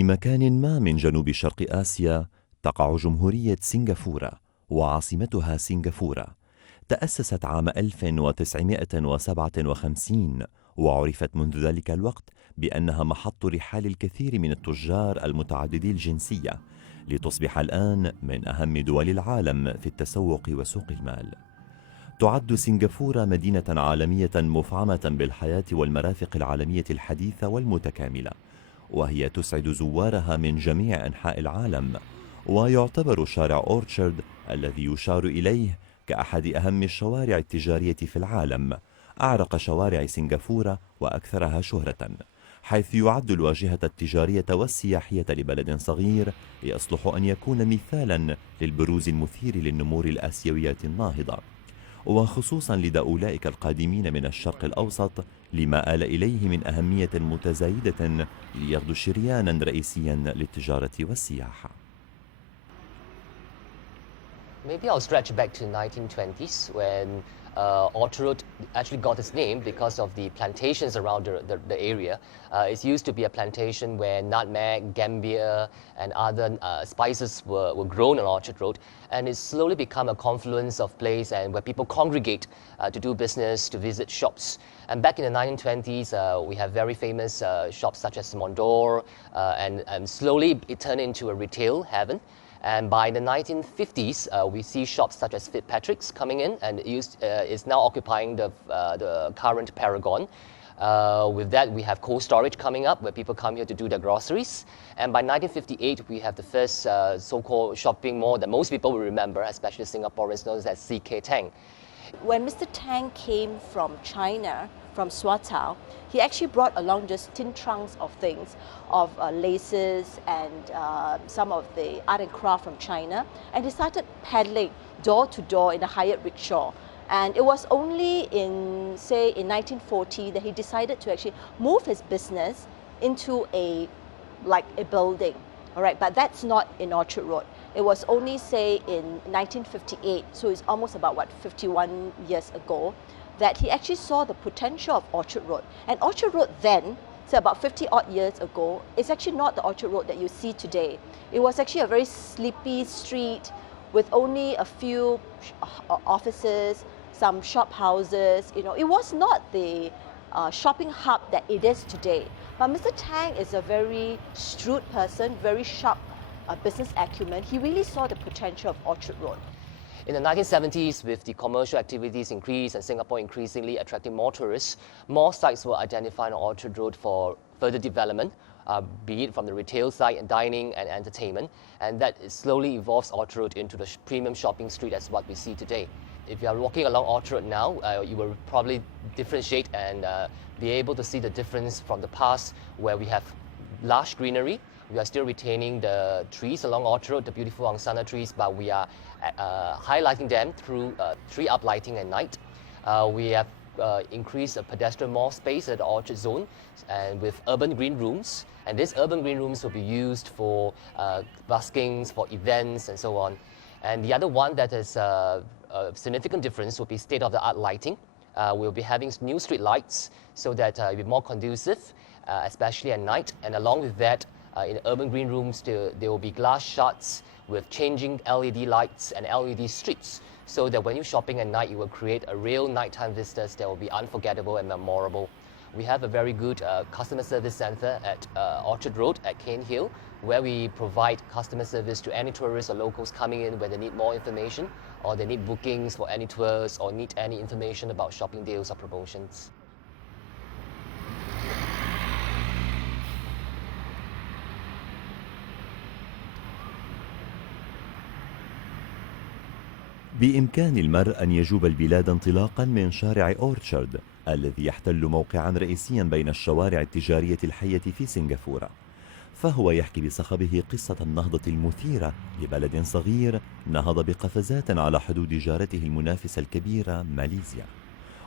في مكان ما من جنوب شرق آسيا تقع جمهورية سنغافورة، وعاصمتها سنغافورة. تأسست عام 1957، وعرفت منذ ذلك الوقت بأنها محط رحال الكثير من التجار المتعددي الجنسية، لتصبح الآن من أهم دول العالم في التسوق وسوق المال. تعد سنغافورة مدينة عالمية مفعمة بالحياة والمرافق العالمية الحديثة والمتكاملة، وهي تسعد زوارها من جميع أنحاء العالم. ويعتبر شارع اورتشارد الذي يشار إليه كأحد أهم الشوارع التجارية في العالم أعرق شوارع سنغافورة وأكثرها شهرة، حيث يعد الواجهة التجارية والسياحية لبلد صغير يصلح أن يكون مثالا للبروز المثير للنمور الآسيوية الناهضة، وخصوصا لدى أولئك القادمين من الشرق الأوسط، لما آل إليه من أهمية متزايدة ليغدو شريانا رئيسيا للتجارة والسياحة. Maybe I'll stretch back to 1920s when Orchard actually got its name because of the plantations around the area. It used to be a plantation where nutmeg, gambia, and other spices were grown on Orchard Road, and it's slowly become a confluence of place and where people congregate to do business, to visit shops. And back in the 1920s, we have very famous shops such as Mondor, and slowly it turned into a retail heaven. And by the 1950s, we see shops such as Fitzpatrick's coming in, and is now occupying the current Paragon. With that, we have cold storage coming up, where people come here to do their groceries. And by 1958, we have the first so-called shopping mall that most people will remember, especially Singaporeans, known as CK Tang. When Mr. Tang came from China, from Swatow, he actually brought along just tin trunks of things, of laces and some of the art and craft from China, and he started peddling door to door in a hired rickshaw. And it was only in 1940 that he decided to actually move his business into a building, all right, but that's not in Orchard Road. It was only, in 1958, so it's almost about, 51 years ago, that he actually saw the potential of Orchard Road. And Orchard Road then, about 50 odd years ago, is actually not the Orchard Road that you see today. It was actually a very sleepy street with only a few offices, some shop houses. It was not the shopping hub that it is today. But Mr. Tang is a very shrewd person, very sharp business acumen. He really saw the potential of Orchard Road. In the 1970s, with the commercial activities increase and Singapore increasingly attracting more tourists, more sites were identified on Orchard Road for further development, be it from the retail side and dining and entertainment, and that slowly evolves Orchard Road into the premium shopping street as what we see today. If you are walking along Orchard Road now, you will probably differentiate and be able to see the difference from the past, where we have lush greenery. We are still retaining the trees along Orchard Road, the beautiful angsana trees, but we are highlighting them through tree uplighting at night. We have increased the pedestrian mall space at the Orchard Zone, and with urban green rooms. And these urban green rooms will be used for buskings, for events, and so on. And the other one that is a significant difference will be state-of-the-art lighting. We'll be having new street lights so that it'll be more conducive, especially at night. And along with that, in urban green rooms, there will be glass shuts with changing LED lights and LED strips, so that when you're shopping at night, you will create a real nighttime vistas that will be unforgettable and memorable. We have a very good customer service center at Orchard Road at Cane Hill, where we provide customer service to any tourists or locals coming in where they need more information, or they need bookings for any tours, or need any information about shopping deals or promotions. بإمكان المرء أن يجوب البلاد انطلاقا من شارع اورتشارد الذي يحتل موقعا رئيسيا بين الشوارع التجارية الحية في سنغافورة، فهو يحكي بصخبه قصة النهضة المثيرة لبلد صغير نهض بقفزات على حدود جارته المنافسة الكبيرة ماليزيا.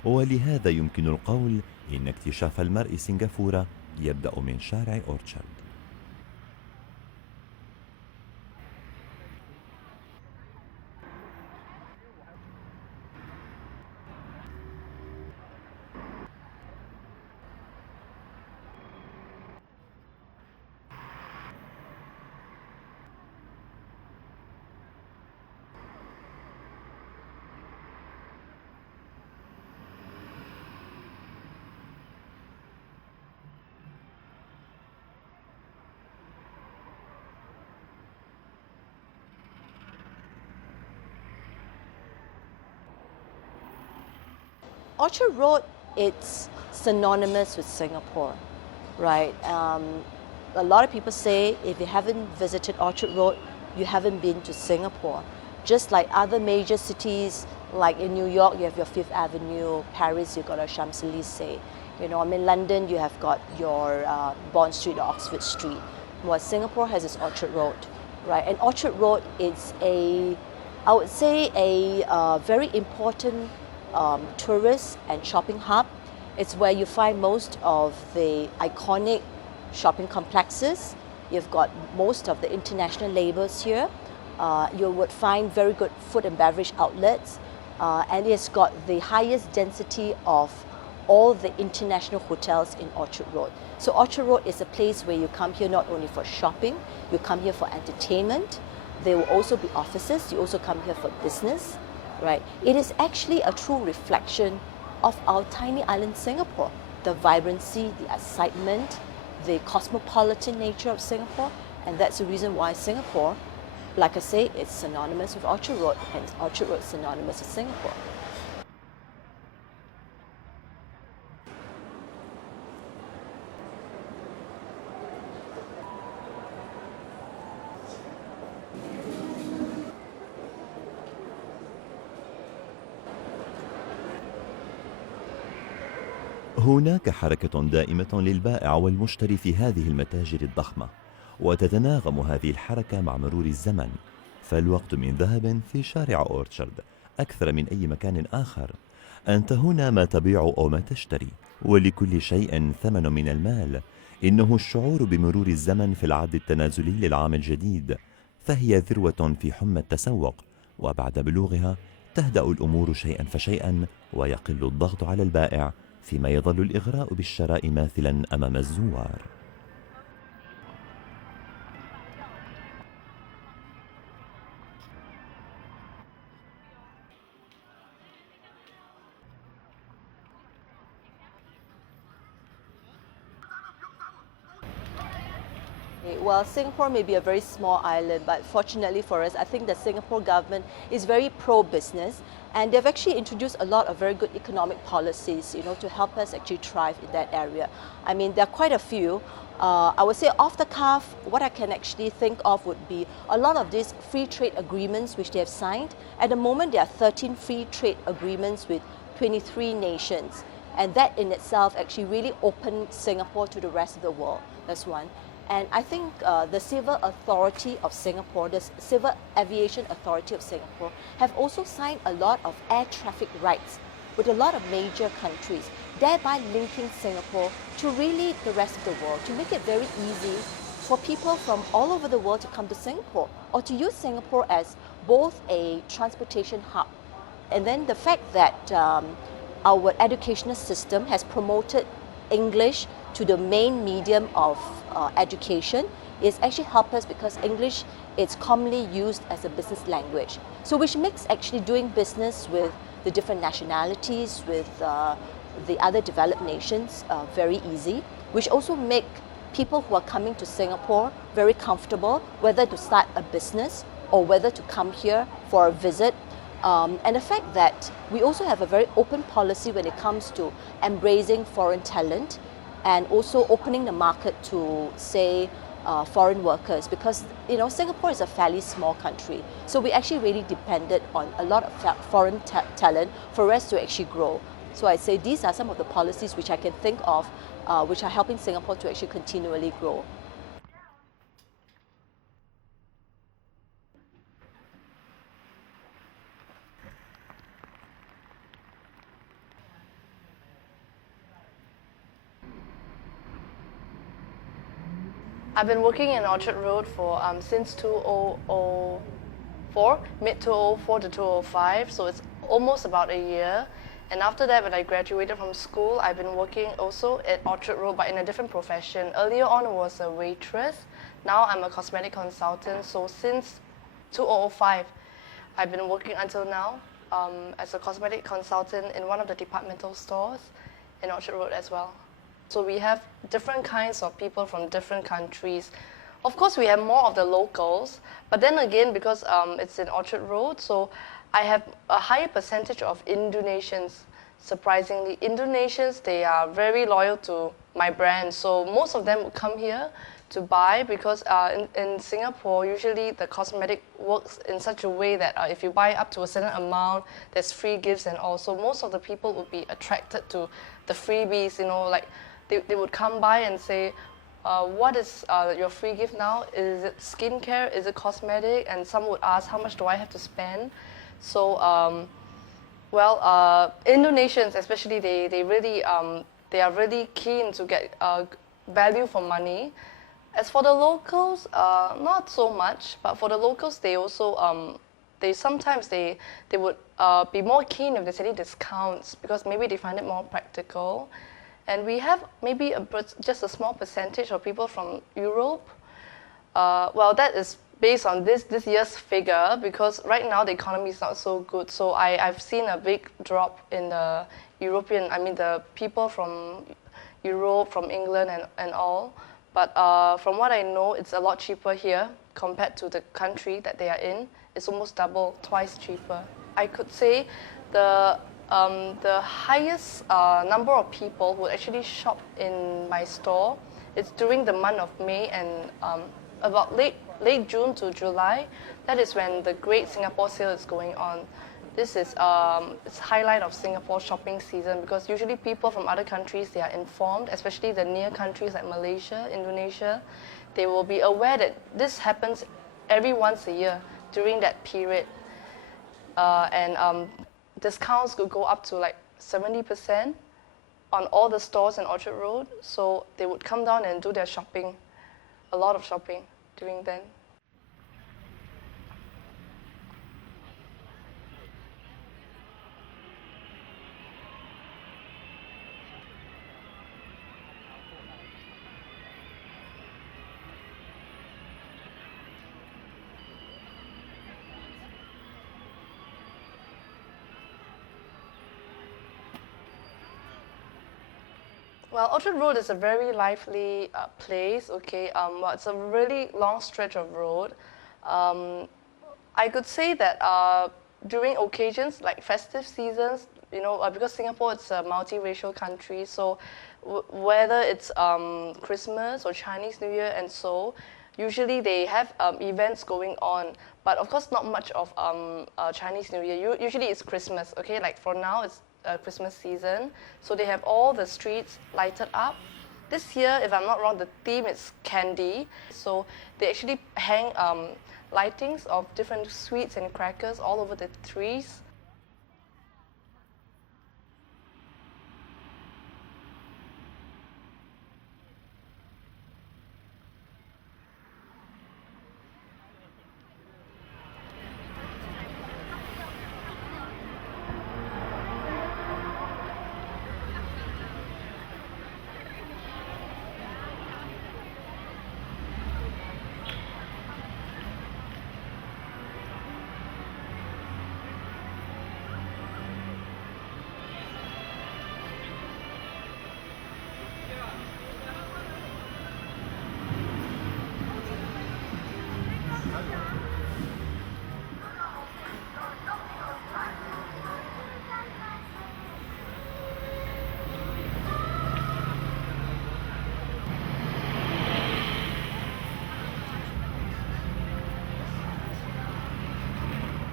ولهذا يمكن القول إن اكتشاف المرء سنغافورة يبدأ من شارع اورتشارد. Orchard Road, it's synonymous with Singapore, right? A lot of people say if you haven't visited Orchard Road, you haven't been to Singapore. Just like other major cities, like in New York, you have your Fifth Avenue, Paris, you've got a Champs-Élysées. You know, in London, you have got your Bond Street or Oxford Street. Well, Singapore has its Orchard Road, right? And Orchard Road is I would say a very important tourist and shopping hub. It's where you find most of the iconic shopping complexes. You've got most of the international labels here. You would find very good food and beverage outlets. And it's got the highest density of all the international hotels in Orchard Road. So Orchard Road is a place where you come here not only for shopping, you come here for entertainment. There will also be offices. You also come here for business, right? It is actually a true reflection of our tiny island Singapore. The vibrancy, the excitement, the cosmopolitan nature of Singapore. And that's the reason why Singapore, like I say, it's synonymous with Orchard Road, and Orchard Road is synonymous with Singapore. هناك حركة دائمة للبائع والمشتري في هذه المتاجر الضخمة، وتتناغم هذه الحركة مع مرور الزمن، فالوقت من ذهب في شارع اورتشارد أكثر من أي مكان آخر. أنت هنا ما تبيع أو ما تشتري، ولكل شيء ثمن من المال. إنه الشعور بمرور الزمن في العد التنازلي للعام الجديد، فهي ذروة في حمى التسوق، وبعد بلوغها تهدأ الأمور شيئا فشيئا، ويقل الضغط على البائع، فيما يظل الإغراء بالشراء ماثلا أمام الزوار. Well, Singapore may be a very small island, but fortunately for us, I think the Singapore government is very pro-business, and they've actually introduced a lot of very good economic policies, you know, to help us actually thrive in that area. I mean, there are quite a few. I would say off the cuff, what I can actually think of would be a lot of these free trade agreements which they have signed. At the moment, there are 13 free trade agreements with 23 nations, and that in itself actually really opened Singapore to the rest of the world. That's one. And I think the Civil Authority of Singapore, the Civil Aviation Authority of Singapore, have also signed a lot of air traffic rights with a lot of major countries, thereby linking Singapore to really the rest of the world, to make it very easy for people from all over the world to come to Singapore, or to use Singapore as both a transportation hub. And then the fact that our educational system has promoted English to the main medium of education is actually helped us, because English is commonly used as a business language. So which makes actually doing business with the different nationalities, with the other developed nations very easy, which also make people who are coming to Singapore very comfortable, whether to start a business or whether to come here for a visit. And the fact that we also have a very open policy when it comes to embracing foreign talent, and also opening the market to, say, foreign workers, because you know Singapore is a fairly small country, so we actually really depended on a lot of foreign talent for us to actually grow. So I'd say these are some of the policies which I can think of, which are helping Singapore to actually continually grow. I've been working in Orchard Road for since 2004, mid 2004 to 2005, so it's almost about a year. And after that, when I graduated from school, I've been working also at Orchard Road, but in a different profession. Earlier on, I was a waitress. Now I'm a cosmetic consultant. So since 2005, I've been working until now as a cosmetic consultant in one of the departmental stores in Orchard Road as well. So we have different kinds of people from different countries. Of course, we have more of the locals, but then again, because it's in Orchard Road, so I have a higher percentage of Indonesians. surprisingly, Indonesians, they are very loyal to my brand. So most of them would come here to buy because in Singapore, usually the cosmetic works in such a way that if you buy up to a certain amount, there's free gifts and all. So most of the people would be attracted to the freebies, you know, like they would come by and say, what is your free gift now? Is it skincare? Is it cosmetic? And some would ask, how much do I have to spend? So, Indonesians especially, they are really keen to get value for money. As for the locals, not so much, but for the locals, they also, sometimes they would be more keen if there's any discounts because maybe they find it more practical. And we have maybe just a small percentage of people from Europe. That is based on this year's figure because right now the economy is not so good. So I've seen a big drop in the the people from Europe, from England and all. But from what I know, it's a lot cheaper here compared to the country that they are in. It's almost double, twice cheaper. I could say the highest number of people who actually shop in my store is during the month of May and about late June to July. That is when the Great Singapore Sale is going on. This is it's highlight of Singapore shopping season because usually people from other countries, they are informed, especially the near countries like Malaysia, Indonesia. They will be aware that this happens every once a year during that period. Discounts could go up to like 70% on all the stores in Orchard Road. So they would come down and do their shopping, a lot of shopping during then. Well, Orchard Road is a very lively place, okay? It's a really long stretch of road. I could say that during occasions like festive seasons, you know, because Singapore is a multiracial country, so whether it's Christmas or Chinese New Year and so, usually they have events going on. But of course, not much of Chinese New Year. Usually it's Christmas, okay? Like for now, it's Christmas season, so they have all the streets lighted up. This year, if I'm not wrong, the theme is candy, so they actually hang lightings of different sweets and crackers all over the trees.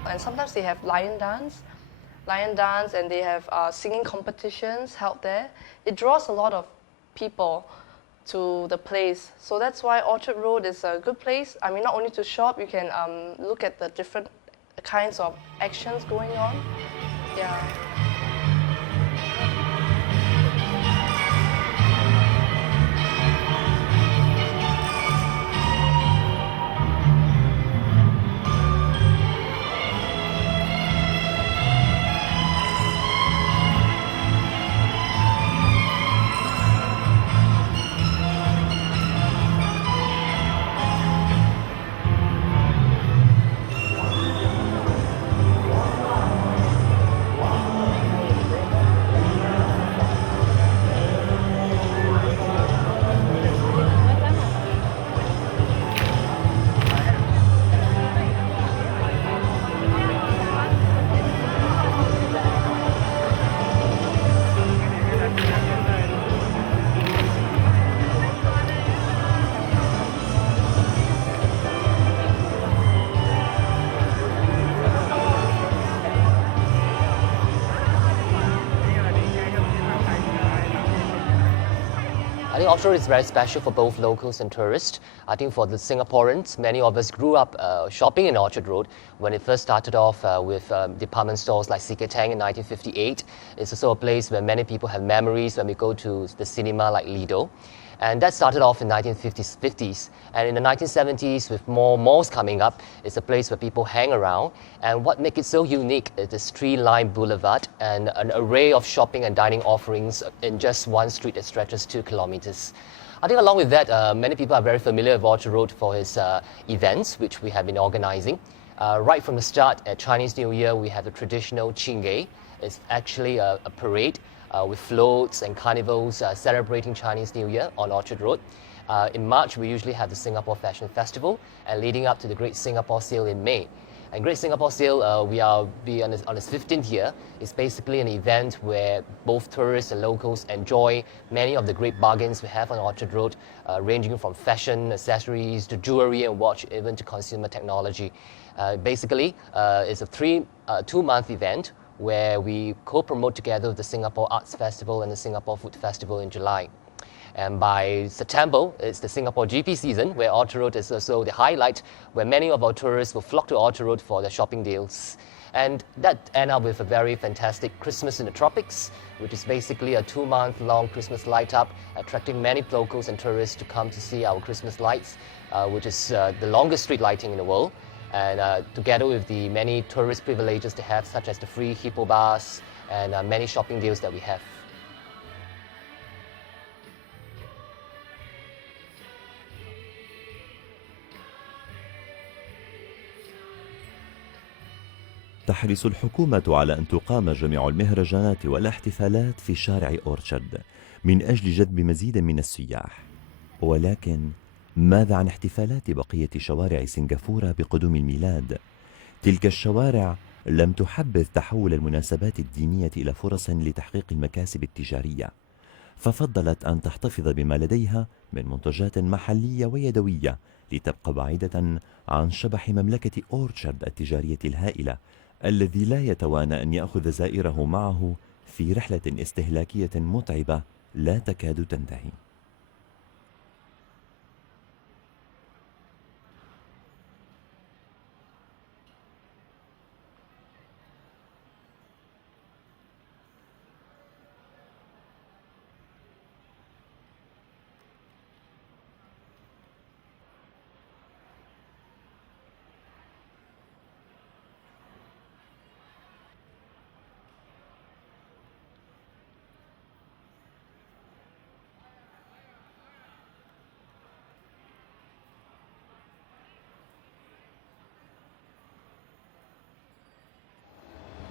And sometimes they have lion dance, and they have singing competitions held there. It draws a lot of people to the place. So that's why Orchard Road is a good place. I mean, not only to shop, you can look at the different kinds of actions going on. Yeah. think Orchard is very special for both locals and tourists. I think for the Singaporeans, many of us grew up shopping in Orchard Road when it first started off with department stores like CK Tang in 1958. It's also a place where many people have memories when we go to the cinema like Lido. And that started off in 1950s. And in the 1970s, with more malls coming up, it's a place where people hang around. And what makes it so unique is this tree-lined boulevard and an array of shopping and dining offerings in just one street that stretches 2 kilometers. I think along with that, many people are very familiar with Orchard Road for its events, which we have been organizing. Right from the start, at Chinese New Year, we have the traditional Chingay. It's actually a parade with floats and carnivals celebrating Chinese New Year on Orchard Road. In March, we usually have the Singapore Fashion Festival, and leading up to the Great Singapore Sale in May. And Great Singapore Sale, we are on its 15th year. It's basically an event where both tourists and locals enjoy many of the great bargains we have on Orchard Road, ranging from fashion, accessories, to jewelry and watch, even to consumer technology. Basically, it's a 2-month event where we co-promote together with the Singapore Arts Festival and the Singapore Food Festival in July. And by September, it's the Singapore GP season, where Orchard Road is also the highlight, where many of our tourists will flock to Orchard Road for their shopping deals. And that ends up with a very fantastic Christmas in the Tropics, which is basically a 2-month-long Christmas light-up, attracting many locals and tourists to come to see our Christmas lights, which is the longest street lighting in the world. And together with the many tourist privileges they have, such as the free hippo bars and many shopping deals that we have. تحرص الحكومة على أن تقام جميع المهرجانات والاحتفالات في شارع اورتشارد من أجل جذب مزيد من السياح. ولكن ماذا عن احتفالات بقية شوارع سنغافورة بقدوم الميلاد؟ تلك الشوارع لم تحبذ تحول المناسبات الدينية إلى فرص لتحقيق المكاسب التجارية، ففضلت أن تحتفظ بما لديها من منتجات محلية ويدوية لتبقى بعيدة عن شبح مملكة اورتشارد التجارية الهائلة، الذي لا يتوانى أن يأخذ زائره معه في رحلة استهلاكية متعبة لا تكاد تنتهي.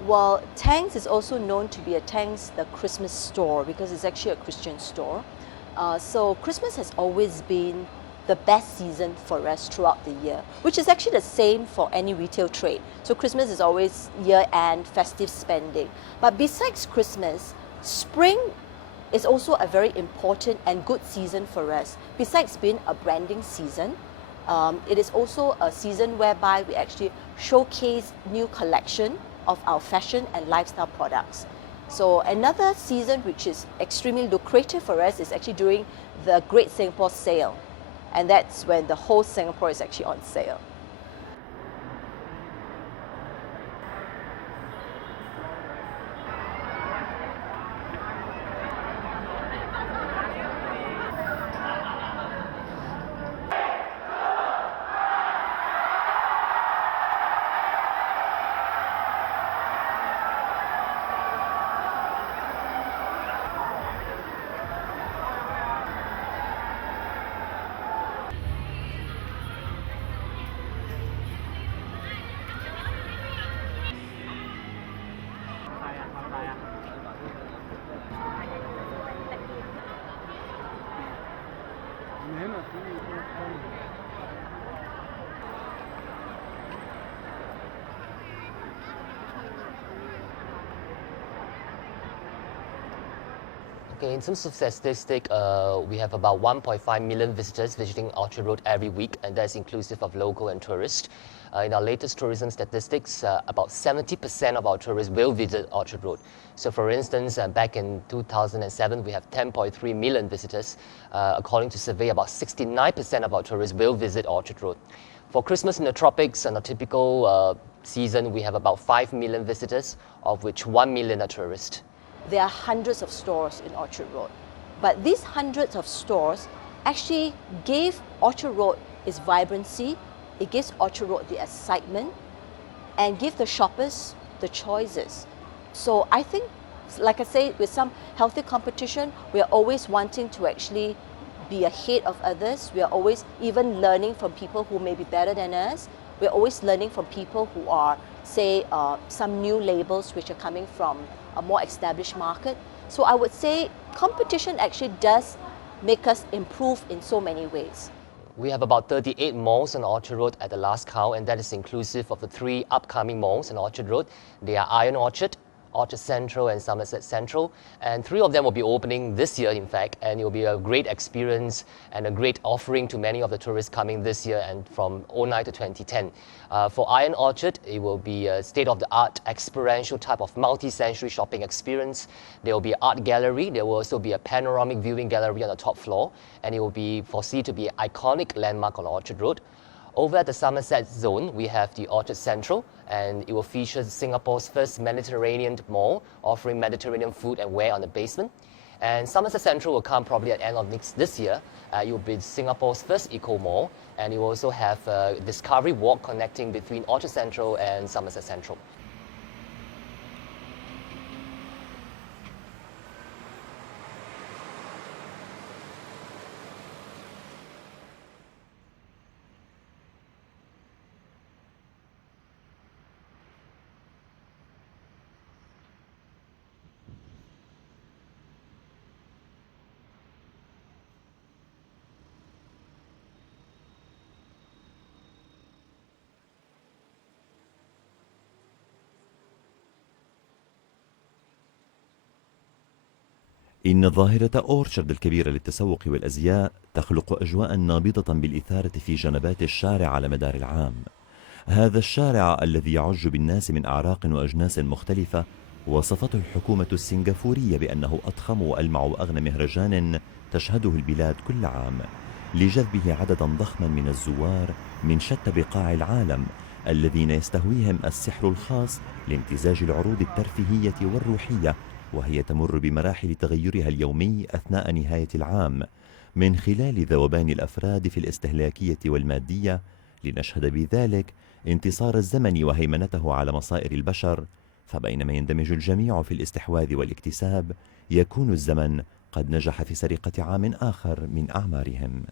Well, Tang's is also known to be Tang's the Christmas store because it's actually a Christian store. So Christmas has always been the best season for us throughout the year, which is actually the same for any retail trade. So Christmas is always year-end festive spending. But besides Christmas, spring is also a very important and good season for us. Besides being a branding season, it is also a season whereby we actually showcase new collection of our fashion and lifestyle products. So another season which is extremely lucrative for us is actually during the Great Singapore Sale. And that's when the whole Singapore is actually on sale. Okay, in terms of statistic, we have about 1.5 million visitors visiting Orchard Road every week, and that's inclusive of local and tourists. In our latest tourism statistics, about 70% of our tourists will visit Orchard Road. So for instance, back in 2007, we have 10.3 million visitors. According to survey, about 69% of our tourists will visit Orchard Road. For Christmas in the Tropics, on a typical season, we have about 5 million visitors, of which 1 million are tourists. There are hundreds of stores in Orchard Road, but these hundreds of stores actually gave Orchard Road its vibrancy, it gives Orchard Road the excitement, and give the shoppers the choices. So I think, like I say, with some healthy competition, we are always wanting to actually be ahead of others. We are always even learning from people who may be better than us. We are always learning from people who are, say, some new labels which are coming from a more established market. So I would say competition actually does make us improve in so many ways. We have about 38 malls on Orchard Road at the last count, and that is inclusive of the 3 upcoming malls on Orchard Road. They are Iron Orchard, Orchard Central and Somerset Central, and 3 of them will be opening this year, in fact, and it will be a great experience and a great offering to many of the tourists coming this year and from 2009 to 2010. For Iron Orchard, it will be a state-of-the-art experiential type of multi-sensory shopping experience. There will be an art gallery. There will also be a panoramic viewing gallery on the top floor, and it will be foreseen to be an iconic landmark on Orchard Road. Over at the Somerset zone, we have the Orchard Central, and it will feature Singapore's first Mediterranean mall, offering Mediterranean food and wear on the basement. And Somerset Central will come probably at the end of this year. It will be Singapore's first eco mall, and it will also have a discovery walk connecting between Orchard Central and Somerset Central. إن ظاهرة أورتشارد الكبيرة للتسوق والأزياء تخلق أجواء نابضة بالإثارة في جنبات الشارع على مدار العام. هذا الشارع الذي يعج بالناس من أعراق وأجناس مختلفة وصفته الحكومة السنغافورية بأنه أضخم وألمع وأغنى مهرجان تشهده البلاد كل عام، لجذبه عددا ضخما من الزوار من شتى بقاع العالم الذين يستهويهم السحر الخاص لامتزاج العروض الترفيهية والروحية، وهي تمر بمراحل تغيرها اليومي أثناء نهاية العام من خلال ذوبان الأفراد في الاستهلاكية والمادية، لنشهد بذلك انتصار الزمن وهيمنته على مصائر البشر. فبينما يندمج الجميع في الاستحواذ والاكتساب، يكون الزمن قد نجح في سرقة عام آخر من أعمارهم.